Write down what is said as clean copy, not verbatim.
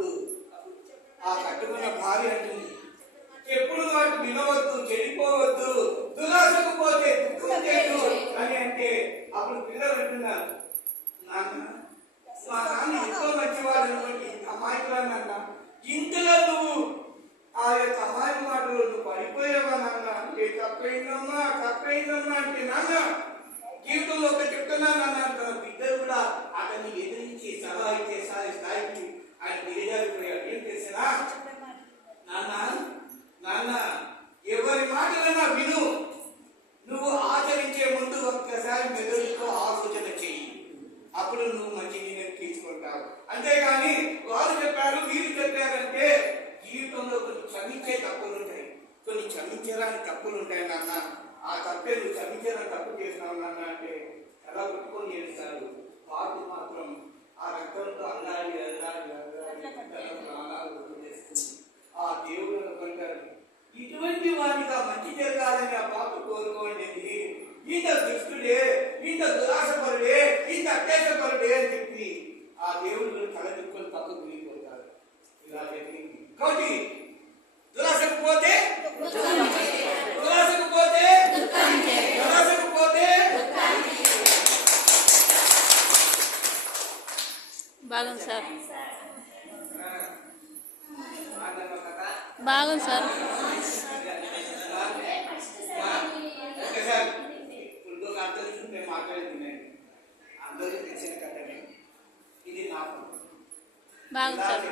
అప్పుడు ఆ కట్టుకున్న భార్య అంటుంది, ఎప్పుడు వాటి వినవద్దు, చెడిపోవద్దు, దురాశకు పోతే దుఃఖం చేయదు అని అంటే అప్పుడు పిల్లలు అంటున్నారు, నాన్న మా నాన్న ఎంతో మంచివాడు అనుకోండి, అమాయకులన్నా ఇంతలో నువ్వు ఆ యొక్క అమాయక మాటలు నువ్వు పడిపోయావా నాన్న అంటే తప్పైందమ్మా అంటే నాన్న జీవితంలో ఒక చెప్తున్నాను అన్న తన బిడ్డలు కూడా అతన్ని ఎదిరించి సలహా ఇచ్చే స్థాయికి ఆయన దిగజారిపోయాడు. ఏం తెలిసినా నాన్న ఎవరి మాటలన్నా విను, నువ్వు ఆచరించే ముందు ఒక్కసారి మెదడుతో ఆలోచన చెయ్యి, అప్పుడు నువ్వు మంచి నిర్ణయం తీసుకుంటావు. అంతేగాని వారు చెప్పారు వీరు చెప్పారంటే జీవితంలో కొన్ని క్షమించే తప్పులు ఉంటాయి, కొన్ని క్షమించడానికి తప్పులు ఉంటాయి నాన్న. ఆ తప్పే నువ్వు క్షమించడానికి తప్పు చేసినావు నాన్న అంటే ఎలా పెట్టుకొని చేస్తారు. వారు మాత్రం ఆ రక్తంతో అల్లాడి ప్రాణాలు చేస్తుంది. ఆ దేవుడు అనుకుంటారు, ఇటువంటి వారిగా మంచి జరగాలని ఆ పాప కోరుకోండి, ఇంత దుష్టుడే, ఇంత దురాశపరుడే, ఇంత అత్యాశపరుడే అని చెప్పి ఆ దేవుడు తల దిక్కులు పక్కకు వెళ్ళిపోతారు. ఇలా జరిగింది. కాబట్టి దురాశకు పోతే బాగుంది సార్, బాగుంది సార్. మాట్లాడుతున్నాను అందరూ తెచ్చిన కథనే, ఇది నాకు బాగుంది సార్.